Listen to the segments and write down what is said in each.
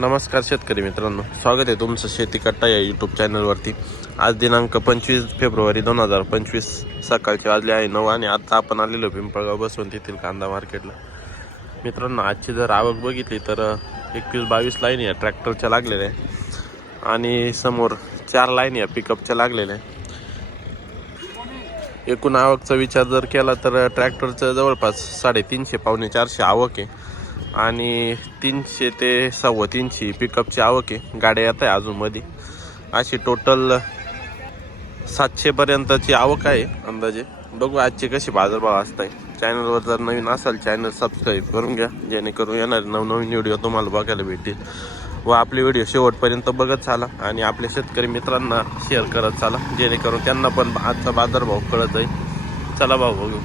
नमस्कार शेतकरी मित्रांनो. स्वागत आहे तुमचं शेती कट्टा या यूट्यूब चॅनलवरती आज दिनांक पंचवीस फेब्रुवारी दोन हजार पंचवीस. सकाळचे वाजले आहे नऊ आणि आता आपण आलेलो पिंपळगाव बसवून तेथील कांदा मार्केटला. मित्रांनो आजची जर आवक बघितली तर एकवीस बावीस लाईन या ट्रॅक्टरच्या लागलेल्या आहे. आणि समोर चार लाईन या पिकअपच्या लागलेल्या आहे. एकूण आवकचा विचार जर केला तर ट्रॅक्टरचं जवळपास साडेतीनशे पावणे चारशे आवक आहे. आणि तीनशे ते सव्वा तीनशे पिकअपची आवक आहे. गाड्या येत आहे अजून मध्ये अशी टोटल सातशेपर्यंतची आवक आहे अंदाजे. बघू आजचे कसे बाजारभाव असत आहे चॅनलवर जर नवीन असाल चॅनल सबस्क्राईब करून घ्या. जेणेकरून येणार नवनवीन व्हिडिओ तुम्हाला बघायला भेटतील. व आपले व्हिडिओ शेवटपर्यंत बघत चाला आणि आपल्या शेतकरी मित्रांना शेअर करत चाला. जेणेकरून त्यांना पण आजचा बाजारभाव कळत जाईल. चला भाऊ बघू.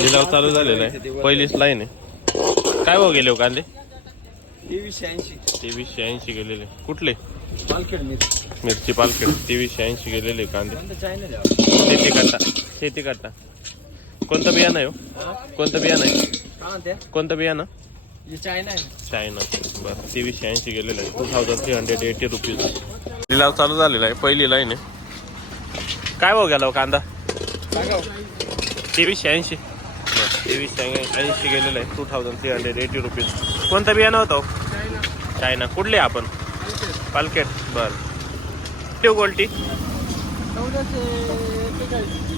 लिलाव चालू झालेला आहे. पहिलीच लाईन आहे. काय भाव गेले हो कांदे? तेवीसशे ऐंशी. तेवीसशे ऐंशी गेलेले. कुठले? पालखेड मिरची. पालखेड. तेवीसशे ऐंशी गेलेले कांदे. चायना शेती करता. शेती करता. कोणतं बियाणं आहे हो? कोणतं बियाणं आहे? म्हणते? कोणतं बियाणं? हे चायना आहे. चायना. बरं तेवीसशे ऐंशी गेलेलं आहे. Two thousand three hundred eighty rupees लिलाव चालू झालेला आहे. पहिली लाईन आहे. काय भाव गेला हो कांदा? तेवीसशे ऐंशी. बरं, तेवीसशे ऐंशी गेलेलं आहे two thousand three hundred eighty rupees कोणतं बियाणं होतं हो? चायना. कुठले आपण? पालखेड. बरं. ठेव गोल्टी.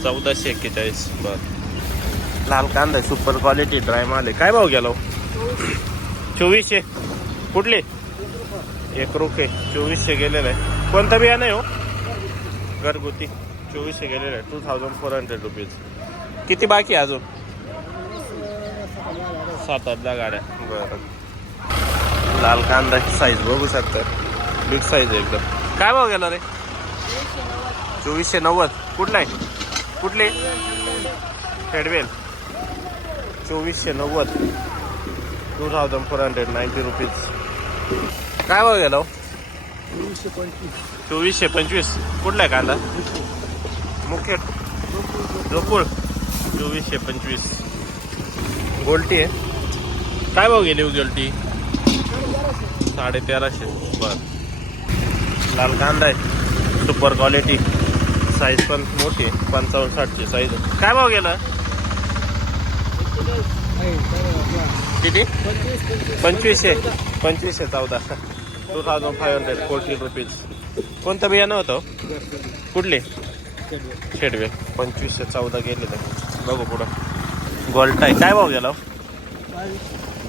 चौदाशे एक्केचाळीस. बरं. लाल कांदा आहे सुपर क्वालिटी ड्राय माल आहे. काय भाव गेला हो? चोवीसशे. कुठले? एक रुपये. चोवीसशे गेलेलं आहे कोणतं बियाणं आहे हो? घरगुती. चोवीसशे गेलेलं आहे two thousand four hundred rupees किती बाकी आहे अजून? सात आठ दहा गाड्या. बरं. लाल कांदाची साईज बघू शकता. बिग साईज आहे एकदम. काय भाव गेला रे? चोवीसशे नव्वद. कुठला आहे? कुठले? हेडवेल चोवीसशे नव्वद. Two thousand four hundred ninety rupees काय भाव गेला हो? चोवीसशे पंचवीस. कुठला आहे कांदा? मुखेड जोपूळ चोवीसशे पंचवीस. गोल्टी आहे. काय भाव गेली हो गोल्टी साडे तेराशे बर. लाल कांदा आहे. सुपर क्वालिटी साईज पण मोठी आहे. पंचावन्न साठची साईज काय भाव गेला? किती? पंचवीसशे. पंचवीसशे चौदा. Two thousand five hundred forty rupees कोणतं बियाणं होतं? कुठले? शेडवे. पंचवीसशे चौदा गेले तर बघू पुढं. गोल्ड आहे काय भाव गेला? हो?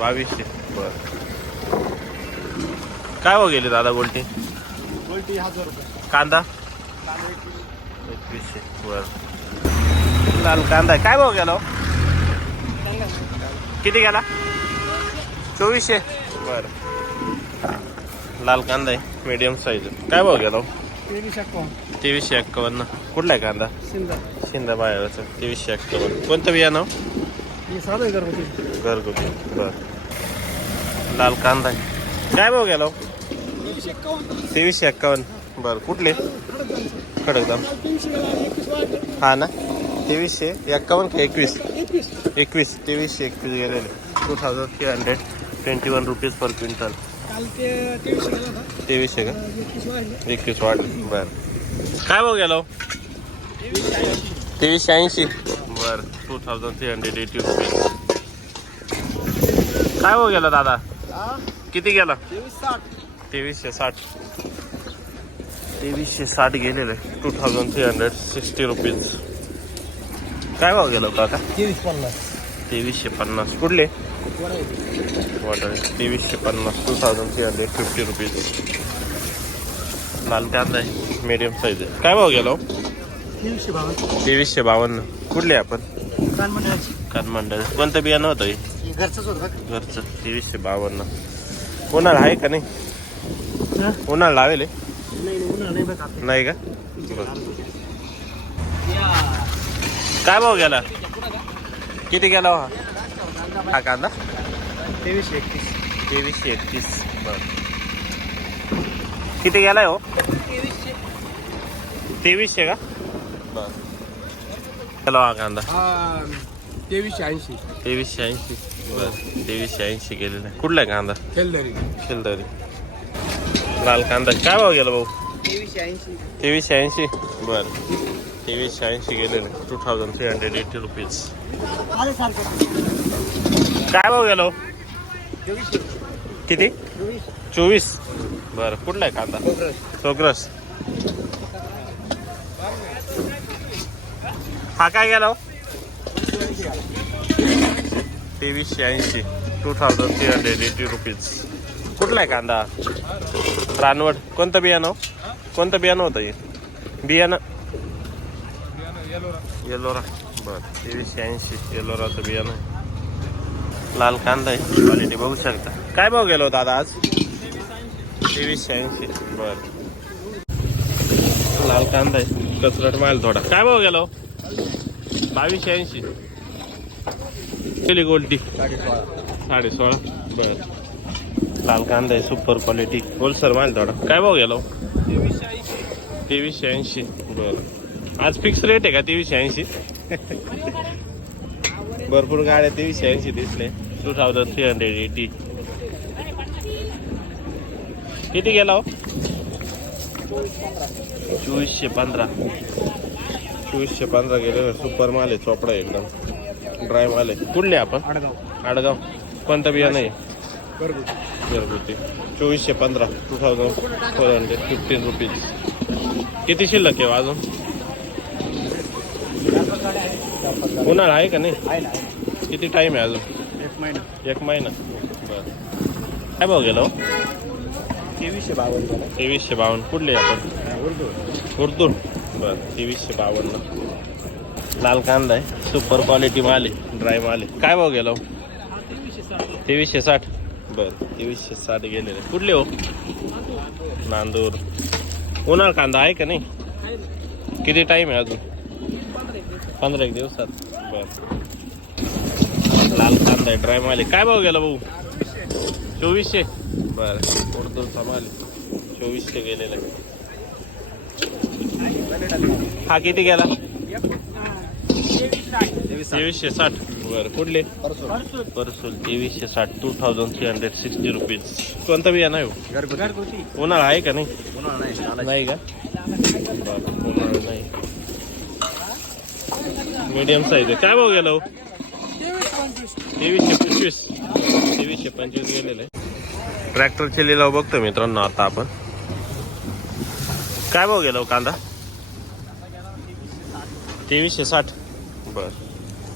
बावीसशे. बर. काय भाव गेले दादा गोल्टी? गोल्टी हजार रुपये. कांदा? एकवीसशे. बर. लाल कांदा. काय भाव गेला हो? किती गेला? चोवीसशे. बर. लाल कांदा आहे. मीडियम साईज काय भाव गेला हो? तेवीसशे एक्कावन्न कुठला आहे कांदा? सिंदा शिंदा बाहेरचं. तेवीसशे एक्कावन्न कोणतं बियाणं हो? हे घरगुती. बर. लाल कांदा आहे काय भाव हो गेलो. तेवीसशे एकावन्न एक्कावन्न. बरं कुठले? खडकदाम. हा ना? तेवीसशे एक्कावन्न का एकवीस? एकवीस. तेवीसशे एकवीस गेलेले. Two thousand three hundred twenty one rupees per quintal तेवीसशे का? एकवीस वाढले. बरं. काय भाव हो गेलो. तेवीसशे ऐंशी. बरं. Two thousand three hundred eighty rupees काय भाऊ गेला दादा. किती गेला? तेवीसशे साठ. तेवीसशे साठ गेलेले. Two thousand three hundred sixty rupees काय भाव गेला काका तेवीस पन्नास. तेवीसशे पन्नास. कुठले? वॉटर तेवीसशे पन्नास. Two thousand three hundred fifty rupees लाल कांदा आहे मीडियम साईज आहे. काय भाव गेला हो? तेवीसशे बावन्न. तेवीसशे बावन्न. कुठले आपण? कानमंडळाची. कानमंडळ. कोणतं बियाणं होतं हे घरचंच होतं का? घरचं तेवीसशे बावन्न. उन्हाळा आहे का नाही? उन्हाळा लावेल हे? नाही नाही उन्हाळा नाही बघा. नाही का? बरं. काय भाव गेला? किती गेला हो हा? हा कांदा? तेवीसशे एकतीस. तेवीसशे एकतीस. बर. किती गेलाय हो? तेवीसशे का? बर. चलो हा कांदा. हा तेवीसशे ऐंशी. तेवीसशे ऐंशी. बर तेवीसशे ऐंशी गेलेला. आहे कुठला आहे कांदा? खेळदरी शेलदरी लाल कांदा. काय भाव गेला भाऊ? तेवीसशे ऐंशी. तेवीसशे ऐंशी? बरं. तेवीसशे ऐंशी गेलेले. Two thousand three hundred eighty rupees काय भाव गेलो चोवीसशे. किती? चोवीस. बरं कुठला आहे कांदा? सोग्रस हा काय गेला हो? तेवीसशे ऐंशी. Two thousand three hundred eighty rupees कुठला आहे कांदा? रानवड कोणतं बियाणं हो? कोणतं बियाणं होतं हे? बियाणं? येलोरा. बरं. तेवीसशे ऐंशी येलोराचं बियाणं. लाल कांदा आहे. क्वालिटी बघू शकता. काय भाव गेलो दादा आज? तेवीसशे ऐंशी. बर. लाल कांदा आहे. कचरट माल थोडा. काय भाव गेलो? बावीसशे ऐंशी. केली गोल्टी साडे सोळा बर. लाल कांदा आहे सुपर क्वालिटी होलसेल माल थोडा. काय भाव गेलो तेवीसशे ऐंशी. बर. आज फिक्स रेट आहे का तेवीसशे ऐंशी? भरपूर गाड्या तेवीसशे ऐंशी दिसले. Two thousand three hundred eighty किती गेला हो? चोवीसशे पंधरा. चोवीसशे पंधरा गेले सुपर माल आहे चोपडा एकदम. ड्राय माल आहे कुठले आपण? आडगाव. आडगाव. कोणतं बियाणं आहे? घरगुती. चोवीसशे पंधरा. Two thousand four hundred fifteen rupees किती शिल्लक आहे हो अजून? उन्हाळा आहे का नाही. किती टाईम आहे अजून? एक महिना. एक महिना. बरं. काय भाव गेलो तेवीसशे बावन्न तेवीसशे बावन्न. कुठले आपण? उर्दू. उर्दू. बरं. तेवीसशे बावन्न. लाल कांदा आहे. सुपर क्वालिटी माल आहे ड्राय माल आहे. काय भाव गेला हो? तेवीसशे साठ. बरं तेवीसशे साठ गेलेले. कुठले हो? नांदूर. उन्हाळा कांदा आहे का नाही? किती टाईम आहे अजून? पंधरा एक दिवसात. बरं. लाल कांदा आहे ड्राय माल आहे. काय भाव गेला भाऊ? चोवीसशे. बरं उर्दूचा माल चोवीसशे गेलेला आहे. हा किती गेला? तेवीसशे साठ. बरं कुठले? परसूल. तेवीसशे साठ two thousand three hundred sixty rupees कोणतं बियाणं आहे हो? उन्हाळा आहे का नाही? नाही नाही का? बरं उन्हाळा नाही मीडियम साईज आहे. काय भाव गेला हो? तेवीसशे पंचवीस. तेवीसशे पंचवीस गेलेलं. आहे ट्रॅक्टरचे लिलाव बघतो मित्रांनो आता आपण. काय भाव गेला हो कांदा? तेवीसशे साठ. बर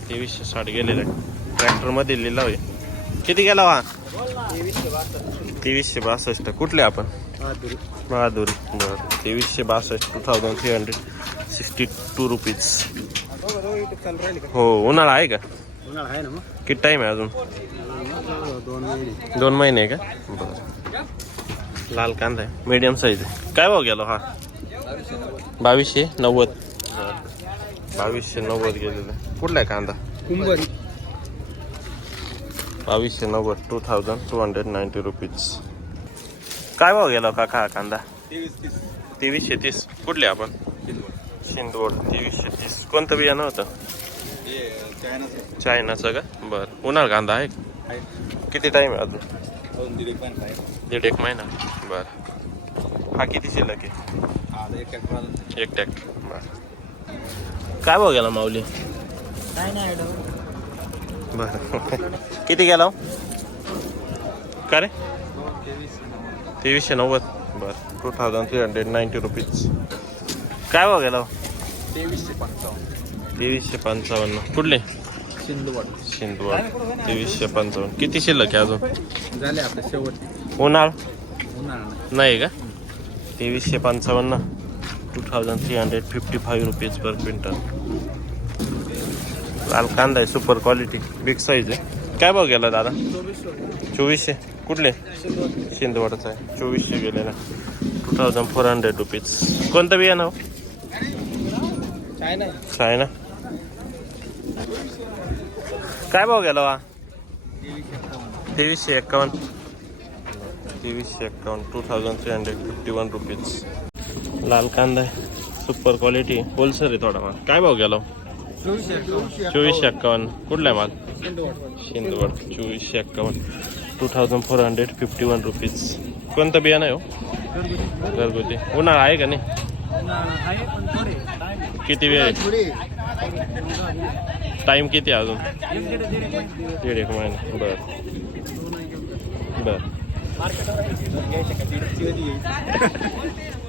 तेवीसशे साठ गेलेले. आहे ट्रॅक्टरमध्ये लिलाव आहे. किती गेला हा? तेवीसशे बासष्ट. कुठले आपण? बहादूर. बरं. तेवीसशे बासष्ट two thousand three hundred sixty two rupees हो उन्हाळा आहे का? किती टाईम आहे अजून? दोन महिने आहे का? बरं. लाल कांदा आहे. मीडियम साईज काय भाव गेलो हा? बावीसशे नव्वद. बावीसशे नव्वद गेलेलं. कुठला आहे कांदा? कुंभन बावीसशे नव्वद two thousand two hundred ninety rupees काय भाव गेला काका हा कांदा? तेवीसशे तीस. कुठले आपण? शिंदवड. तेवीसशे तीस. कोणतं बियाणं होतं? चायनाचं का? बरं. उन्हाळ कांदा आहे? किती टाईम आहे अजून? दीड एक महिना. बरं. हा किती शिल्लक आहे? एक ट्रॅक्टर बरं. काय भाव गेला माऊली? काय नाही बरं. किती गेला हो? का रे? तेवीस तेवीसशे नव्वद. बरं. Two thousand three hundred ninety rupees काय भाव गेला हो? तेवीसशे पंचावन्न. तेवीसशे पंचावन्न. कुठले? सिंधुवड शिंदवड. तेवीसशे पंचावन्न. किती शिल्लक आहे अजून? झाले आपले शेवट उन्हाळ? उन्हाळा नाही का? तेवीसशे पंचावन्न. Two thousand three hundred fifty five rupees per quintal लाल कांदा आहे सुपर क्वालिटी बिग साईज आहे. काय भाव गेला दादा? चोवीस चोवीसशे. कुठले? शिंदवडचं आहे. चोवीसशे गेलेला. Two thousand four hundred rupees कोणतं बियाणं हो? चायना काय भाव गेला वा? तेवीसशे एक्कावन्न तेवीसशे एक्कावन्न two thousand three hundred fifty one rupees लाल कांदा आहे. सुपर क्वालिटी होलसेल आहे थोडा माल. काय भाव गेलो? चोवीसशे एक्कावन्न. कुठला आहे माल? शिंदवड. चोवीसशे एक्कावन्न. Two thousand four hundred fifty one rupees कोणतं बियाणं आहे हो? घरगुती. उन्हाळा आहे का नाही? किती वेळ आहे? टाईम किती आहे अजून? एक दीड एक महिना. बर बरं. बर.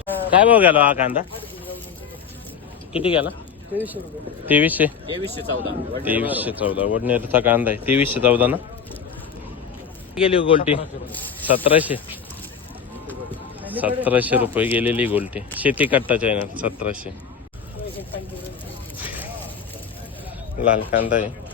मार्केटवर घ्यायचे का दीडची कधी काय भाव गेला हा कांदा किती गेला तेवीसशे रुपये तेवीसशे तेवीसशे चौदा तेवीसशे चौदा वडनेरचा कांदा आहे तेवीसशे चौदा ना गेली हो गोल्टी सतराशे सतराशे रुपये गेलेली गोल्टी शेती कट्टाच्या आहे ना सतराशे लाल कांदा आहे